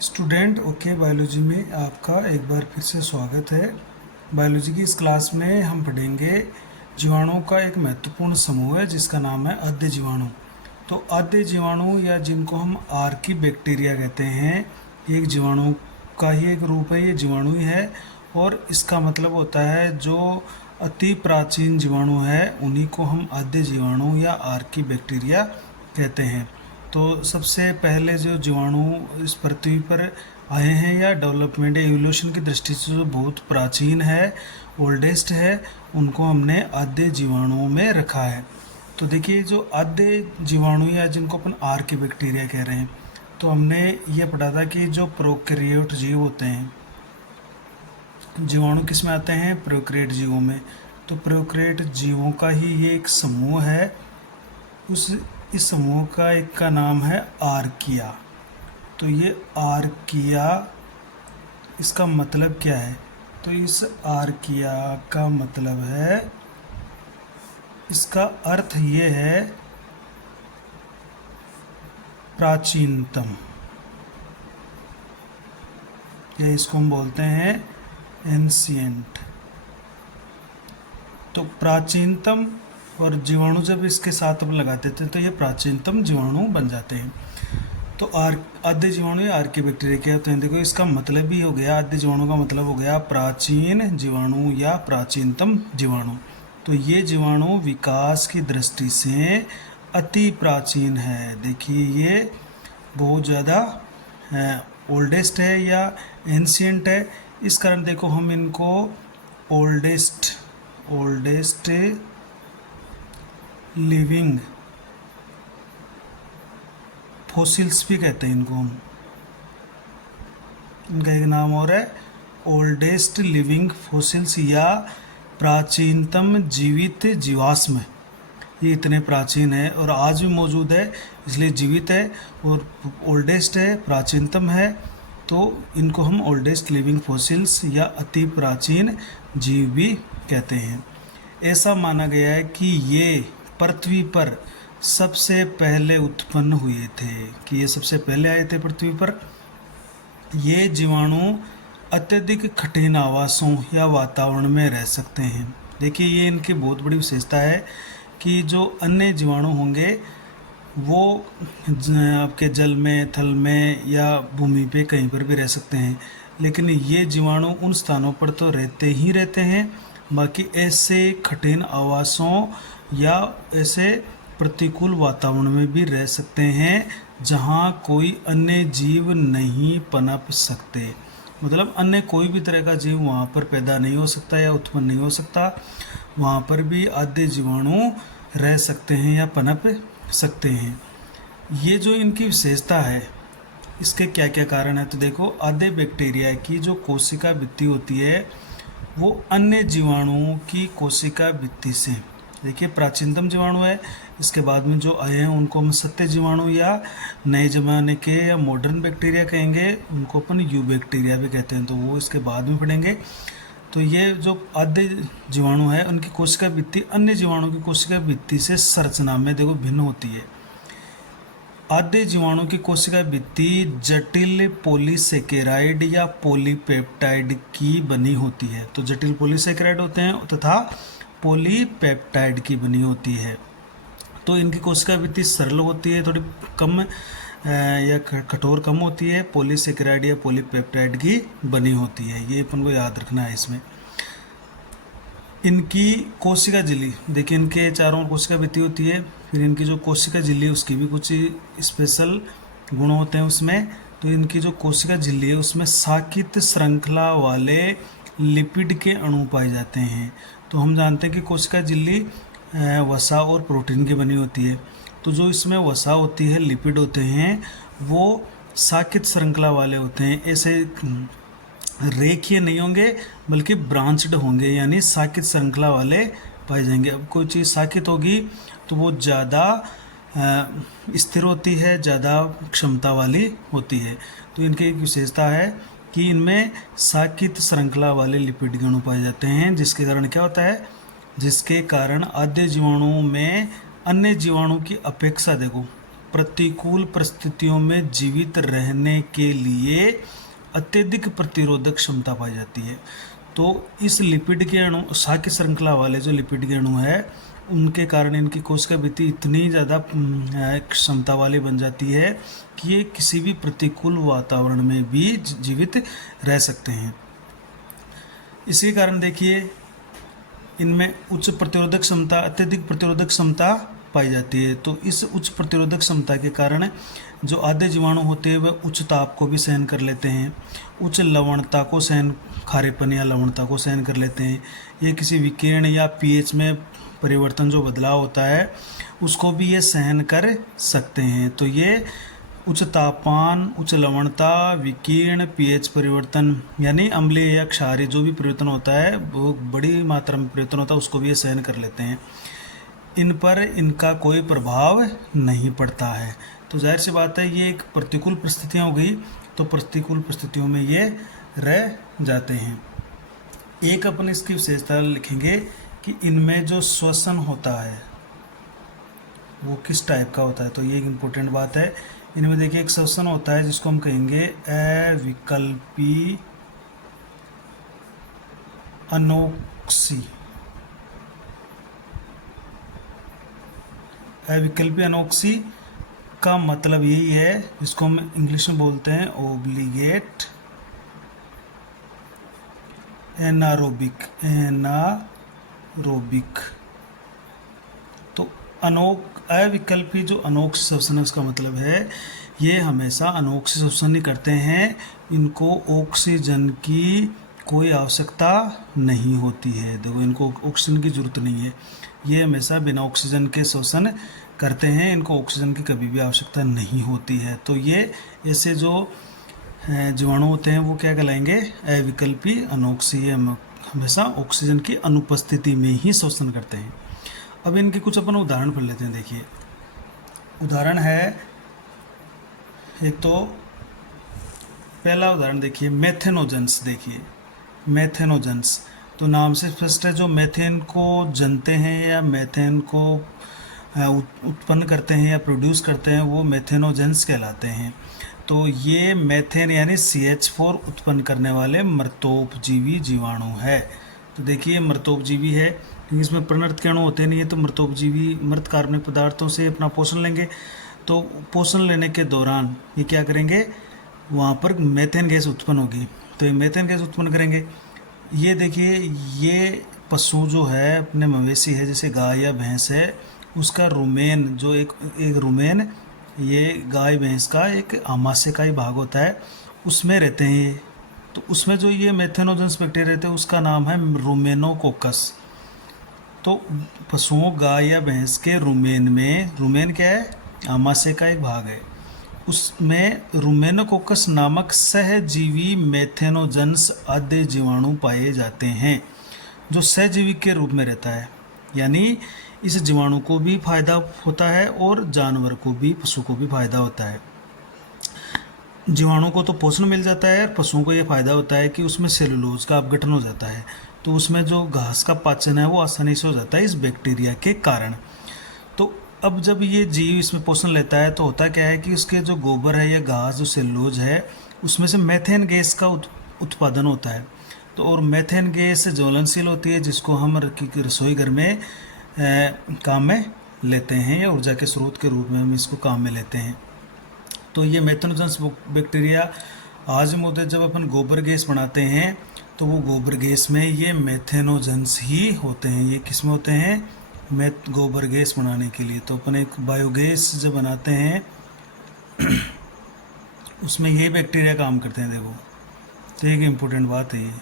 Student okay biology में आपका एक बार फिर से स्वागत है। बायोलॉजी की इस क्लास में हम पढ़ेंगे जीवाणुओं का एक महत्वपूर्ण समूह है जिसका नाम है आद्य जीवाणु। तो आद्य जीवाणु या जिनको हम आर्की बैक्टीरिया कहते हैं, एक जीवाणु का ही एक रूप है, ये जीवाणु ही है। और इसका मतलब होता है जो अति प्राचीन जीवाणु है उन्हीं को हम आद्य जीवाणु या आर्की बैक्टीरिया कहते हैं। तो सबसे पहले जो जीवाणु इस पृथ्वी पर आए हैं या डेवलपमेंट या एवोल्यूशन की दृष्टि से जो बहुत प्राचीन है, ओल्डेस्ट है, उनको हमने आद्य जीवाणुओं में रखा है। तो देखिए जो आद्य जीवाणु या जिनको अपन आर्की बैक्टीरिया कह रहे हैं, तो हमने ये पढ़ा था कि जो प्रोकैरियोट जीव होते हैं, जीवाणु किस में आते हैं? प्रोकैरियोट जीवों में। तो प्रोकैरियोट जीवों का ही ये एक समूह है। इस समूह का एक का नाम है आर्किया। तो ये आर्किया, इसका मतलब क्या है? तो इस आर्किया का मतलब है, इसका अर्थ ये है प्राचीनतम, या इसको हम बोलते हैं एंशिएंट। तो प्राचीनतम और जीवाणु जब इसके साथ अपन लगाते थे तो ये प्राचीनतम जीवाणु बन जाते हैं। तो आद्य जीवाणु या आर्की बैक्टीरिया क्या होते हैं? देखो इसका मतलब भी हो गया, आद्य जीवाणु का मतलब हो गया प्राचीन जीवाणु या प्राचीनतम जीवाणु। तो ये जीवाणु विकास की दृष्टि से अति प्राचीन है। देखिए ये बहुत ज़्यादा ओल्डेस्ट है या एंशिएंट है। इस कारण देखो हम इनको ओल्डेस्ट लिविंग फॉसिल्स भी कहते हैं इनको हम। इनका एक नाम और है ओल्डेस्ट लिविंग फॉसिल्स या प्राचीनतम जीवित जीवाश्म। ये इतने प्राचीन है और आज भी मौजूद है, इसलिए जीवित है और ओल्डेस्ट है, प्राचीनतम है। तो इनको हम ओल्डेस्ट लिविंग फॉसिल्स या अति प्राचीन जीव भी कहते हैं। ऐसा माना गया है कि ये पृथ्वी पर सबसे पहले उत्पन्न हुए थे, कि ये सबसे पहले आए थे पृथ्वी पर। ये जीवाणु अत्यधिक कठिन आवासों या वातावरण में रह सकते हैं। देखिए ये इनकी बहुत बड़ी विशेषता है कि जो अन्य जीवाणु होंगे वो आपके जल में, थल में या भूमि पे कहीं पर भी रह सकते हैं, लेकिन ये जीवाणु उन स्थानों पर तो रहते ही रहते हैं, बाकी ऐसे कठिन आवासों या ऐसे प्रतिकूल वातावरण में भी रह सकते हैं जहाँ कोई अन्य जीव नहीं पनप सकते। मतलब अन्य कोई भी तरह का जीव वहाँ पर पैदा नहीं हो सकता या उत्पन्न नहीं हो सकता, वहाँ पर भी आद्य जीवाणु रह सकते हैं या पनप सकते हैं। ये जो इनकी विशेषता है, इसके क्या क्या कारण है? तो देखो आद्य बैक्टीरिया की जो कोशिका भित्ति होती है वो अन्य जीवाणुओं की कोशिका भित्ति से, देखिए प्राचीनतम जीवाणु है, इसके बाद में जो आए हैं उनको हम सत्य जीवाणु या नए ज़माने के या मॉडर्न बैक्टीरिया कहेंगे, उनको अपन यू बैक्टीरिया भी कहते हैं, तो वो इसके बाद में पढ़ेंगे। तो ये जो आद्य जीवाणु है उनकी कोशिका भित्ति अन्य जीवाणु की कोशिका भित्ति से संरचना में देखो भिन्न होती है। आद्य जीवाणु की कोशिका भित्ति जटिल पॉलीसेकेराइड या पॉलीपेप्टाइड की बनी होती है। तो जटिल पॉलीसेकेराइड होते हैं तथा पॉलीपेप्टाइड की बनी होती है। तो इनकी कोशिका भित्ति सरल होती है, थोड़ी कम या कठोर कम होती है, पॉलीसेकेराइड या पॉलीपेप्टाइड की बनी होती है। ये अपन को याद रखना है इसमें। इनकी कोशिका झिल्ली, देखिए इनके चारों ओर कोशिका भित्ति होती है, फिर इनकी जो कोशिका झिल्ली है उसकी भी कुछ स्पेशल गुण होते हैं उसमें। तो इनकी जो कोशिका झिल्ली है उसमें साकित श्रृंखला वाले लिपिड के अणु पाए जाते हैं। तो हम जानते हैं कि कोशिका झिल्ली वसा और प्रोटीन की बनी होती है। तो जो इसमें वसा होती है, लिपिड होते हैं, वो साकित श्रृंखला वाले होते हैं। ऐसे रेखीय नहीं होंगे बल्कि ब्रांच्ड होंगे, यानी साकित श्रृंखला वाले पाए जाएंगे। अब कोई चीज़ साकित होगी तो वो ज़्यादा स्थिर होती है, ज़्यादा क्षमता वाली होती है। तो इनकी एक विशेषता है कि इनमें साकित श्रृंखला वाले लिपिड के अणु पाए जाते हैं, जिसके कारण क्या होता है, जिसके कारण आद्य जीवाणुओं में अन्य जीवाणु की अपेक्षा देखो प्रतिकूल परिस्थितियों में जीवित रहने के लिए अत्यधिक प्रतिरोधक क्षमता पाई जाती है। तो इस लिपिड के अणु, शाक्य श्रृंखला वाले जो लिपिड के अणु है, उनके कारण इनकी कोशिका भित्ति इतनी ज़्यादा क्षमता वाली बन जाती है कि ये किसी भी प्रतिकूल वातावरण में भी जीवित रह सकते हैं। इसी कारण देखिए इनमें उच्च प्रतिरोधक क्षमता, अत्यधिक प्रतिरोधक क्षमता पाई जाती है। तो इस उच्च प्रतिरोधक क्षमता के कारण जो आधे जीवाणु होते हैं वह उच्च ताप को भी सहन कर लेते हैं, उच्च लवणता को सहन, खारेपन या लवणता को सहन कर लेते हैं। ये किसी विकिरण या पीएच में परिवर्तन जो बदलाव होता है उसको भी ये सहन कर सकते हैं। तो ये उच्च तापमान, उच्च लवणता, विकिरण, पीएच परिवर्तन यानी अम्लीय या क्षारीय जो भी परिवर्तन होता है, वो बड़ी मात्रा में परिवर्तन होता है, उसको भी ये सहन कर लेते हैं। इन पर इनका कोई प्रभाव नहीं पड़ता है। तो जाहिर सी बात है ये एक प्रतिकूल परिस्थितियाँ हो गई, तो प्रतिकूल परिस्थितियों में ये रह जाते हैं। एक अपन इसकी विशेषता लिखेंगे कि इनमें जो श्वसन होता है वो किस टाइप का होता है। तो ये एक इम्पोर्टेंट बात है। इनमें देखिए एक श्वसन होता है जिसको हम कहेंगे अविकल्पी अनोक्सी। अविकल्पी अनोक्सी का मतलब यही है, जिसको हम इंग्लिश में बोलते हैं ओब्लिगेट एनारोबिक। तो अविकल्पी जो अनोक्ष श्वसन है उसका मतलब है ये हमेशा अनोक्ष श्वसन ही करते हैं, इनको ऑक्सीजन की कोई आवश्यकता नहीं होती है। देखो इनको ऑक्सीजन की जरूरत नहीं है, ये हमेशा बिना ऑक्सीजन के श्वसन करते हैं, इनको ऑक्सीजन की कभी भी आवश्यकता नहीं होती है। तो ये ऐसे जो जीवाणु होते हैं वो क्या कहलाएंगे, अविकल्पी अनोक्सी, हमेशा ऑक्सीजन की अनुपस्थिति में ही श्वसन करते हैं। अब इनके कुछ अपन उदाहरण पढ़ लेते हैं। देखिए उदाहरण है, एक तो पहला उदाहरण देखिए मेथेनोजेंस। देखिए मेथेनोजेंस तो नाम से स्पष्ट है, जो मेथेन को जनते हैं या मेथेन को उत्पन्न करते हैं या प्रोड्यूस करते हैं वो मेथेनोजेंस कहलाते हैं। तो ये मेथेन यानी CH4 उत्पन्न करने वाले मृतोपजीवी जीवाणु है। तो देखिए मृतोपजीवी है क्योंकि इसमें प्रणर्थ के अणु होते नहीं है, तो मृतोपजीवी मृत कार्बनिक पदार्थों से अपना पोषण लेंगे। तो पोषण लेने के दौरान ये क्या करेंगे, वहाँ पर मेथेन गैस उत्पन्न होगी, तो ये मेथेन गैस उत्पन्न करेंगे। ये देखिए ये पशु जो है अपने मवेशी है, जैसे गाय या भैंस है, उसका रुमेन जो एक रुमेन, ये गाय भैंस का एक आमाशय का ही भाग होता है, उसमें रहते हैं ये। तो उसमें जो ये मेथेनोजेंस बैक्टीरिया रहते हैं उसका नाम है रूमेनोकोकस। तो पशुओं गाय या भैंस के रुमेन में, रुमेन क्या है, आमाशय का एक भाग है, उसमें रूमेनोकोकस नामक सहजीवी मेथेनोजेंस आद्य जीवाणु पाए जाते हैं, जो सहजीवी के रूप में रहता है। यानी इस जीवाणु को भी फायदा होता है और जानवर को भी, पशु को भी फायदा होता है। जीवाणु को तो पोषण मिल जाता है और पशुओं को ये फायदा होता है कि उसमें सेलुलोज का अपघटन हो जाता है, तो उसमें जो घास का पाचन है वो आसानी से हो जाता है इस बैक्टीरिया के कारण। तो अब जब ये जीव इसमें पोषण लेता है तो होता क्या है कि उसके जो गोबर है या घास, जो सेलुलोज है, उसमें से मेथेन गैस का उत्पादन होता है। तो और मेथेन गैस ज्वलनशील होती है, जिसको हम रसोई घर में काम में लेते हैं या ऊर्जा के स्रोत के रूप में हम इसको काम में लेते हैं। तो ये मेथेनोजेंस बैक्टीरिया आज मुद्दे जब अपन गोबर गैस बनाते हैं तो वो गोबर गैस में ये मेथेनोजेंस ही होते हैं। ये किस में होते हैं, गोबर गैस बनाने के लिए। तो अपन एक बायोगैस जब बनाते हैं उसमें ये बैक्टीरिया काम करते हैं। देखो तो एक इम्पोर्टेंट बात है ये,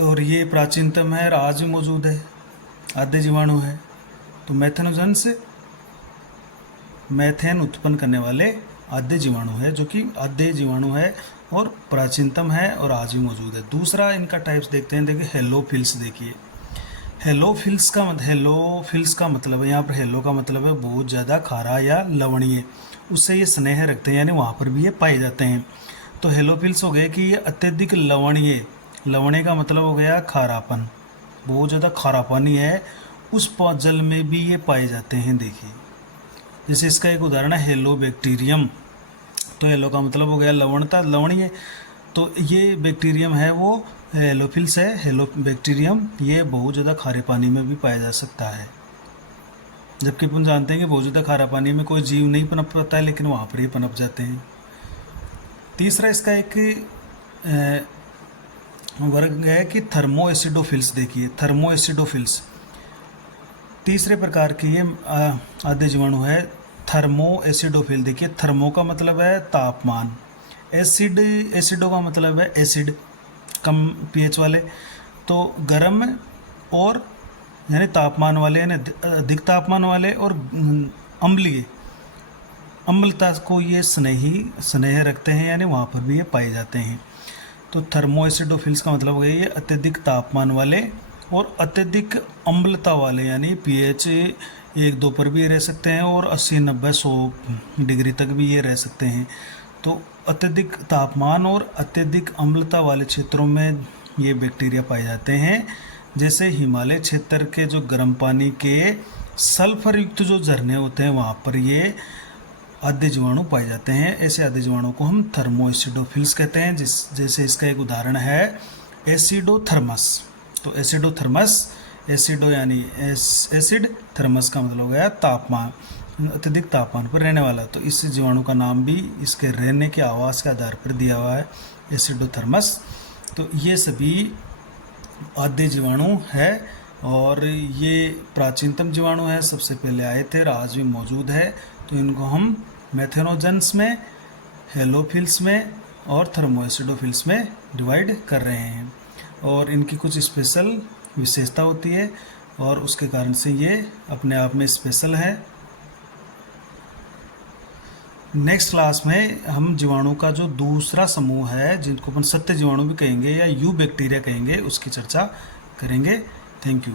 और ये प्राचीनतम है और आज भी मौजूद है, आद्य जीवाणु है। तो मेथेनोजेंस मेथेन उत्पन्न करने वाले आद्य जीवाणु है, जो कि आद्य जीवाणु है और प्राचीनतम है और आज भी मौजूद है। दूसरा इनका टाइप्स देखते हैं। देखिए हेलोफिल्स। देखिए हेलोफिल्स का मतलब है, यहाँ पर हेलो का मतलब है बहुत ज़्यादा खारा या लवणीय, उससे ये स्नेह रखते हैं, यानी वहाँ पर भी ये पाए जाते हैं। तो हेलोफिल्स हो गए कि ये अत्यधिक लवणीय, लवणीय का मतलब हो गया खारापन, बहुत ज़्यादा खारा पानी है उस जल में भी ये पाए जाते हैं। देखिए जैसे इसका एक उदाहरण है हेलोबैक्टीरियम। तो हेलो का मतलब हो गया लवणता, लवणीय। तो ये बैक्टीरियम है वो हेलोफिल्स है, हेलोबैक्टीरियम। ये बहुत ज़्यादा खारे पानी में भी पाया जा सकता है, जबकि अपन जानते हैं कि बहुत ज़्यादा खारा पानी में कोई जीव नहीं पनप पाता है, लेकिन वहाँ पर ही पनप जाते हैं। तीसरा इसका एक वर्ग है कि थर्मो एसिडोफिल्स। देखिए थर्मो एसिडोफिल्स तीसरे प्रकार की ये आद्य जीवाणु है, थर्मो एसिडोफिल। देखिए थर्मो का मतलब है तापमान, एसिड, एसिडो का मतलब है एसिड, कम पीएच वाले। तो गर्म और यानी तापमान वाले, यानी अधिक तापमान वाले, और अम्लीय, अम्लता को ये स्नेह रखते हैं, यानी वहाँ पर भी ये पाए जाते हैं। तो थर्मो एसिडोफिल्स का मतलब हो गया ये अत्यधिक तापमान वाले और अत्यधिक अम्लता वाले, यानी पीएच 1-2 पर भी ये रह सकते हैं और 80-90-100 डिग्री तक भी ये रह सकते हैं। तो अत्यधिक तापमान और अत्यधिक अम्लता वाले क्षेत्रों में ये बैक्टीरिया पाए जाते हैं। जैसे हिमालय क्षेत्र के जो गर्म पानी के सल्फर युक्त जो झरने होते हैं वहाँ पर ये आद्य जीवाणु पाए जाते हैं। ऐसे आद्य जीवाणु को हम थर्मो एसिडोफिल्स कहते हैं। जैसे इसका एक उदाहरण है एसिडोथर्मस। तो एसिडोथर्मस, एसिडो यानी एसिड, थर्मस का मतलब हो गया तापमान, अत्यधिक तापमान पर रहने वाला। तो इस जीवाणु का नाम भी इसके रहने के आवास के आधार पर दिया हुआ है, एसिडोथर्मस। तो ये सभी आद्य जीवाणु है और ये प्राचीनतम जीवाणु है, सबसे पहले आए थे और आज भी मौजूद है। तो इनको हम मेथेनोजेंस में, हेलोफिल्स में और थर्मोएसिडोफिल्स में डिवाइड कर रहे हैं, और इनकी कुछ स्पेशल विशेषता होती है और उसके कारण से ये अपने आप में स्पेशल है। नेक्स्ट क्लास में हम जीवाणु का जो दूसरा समूह है, जिनको अपन सत्य जीवाणु भी कहेंगे या यू बैक्टीरिया कहेंगे, उसकी चर्चा करेंगे। Thank you.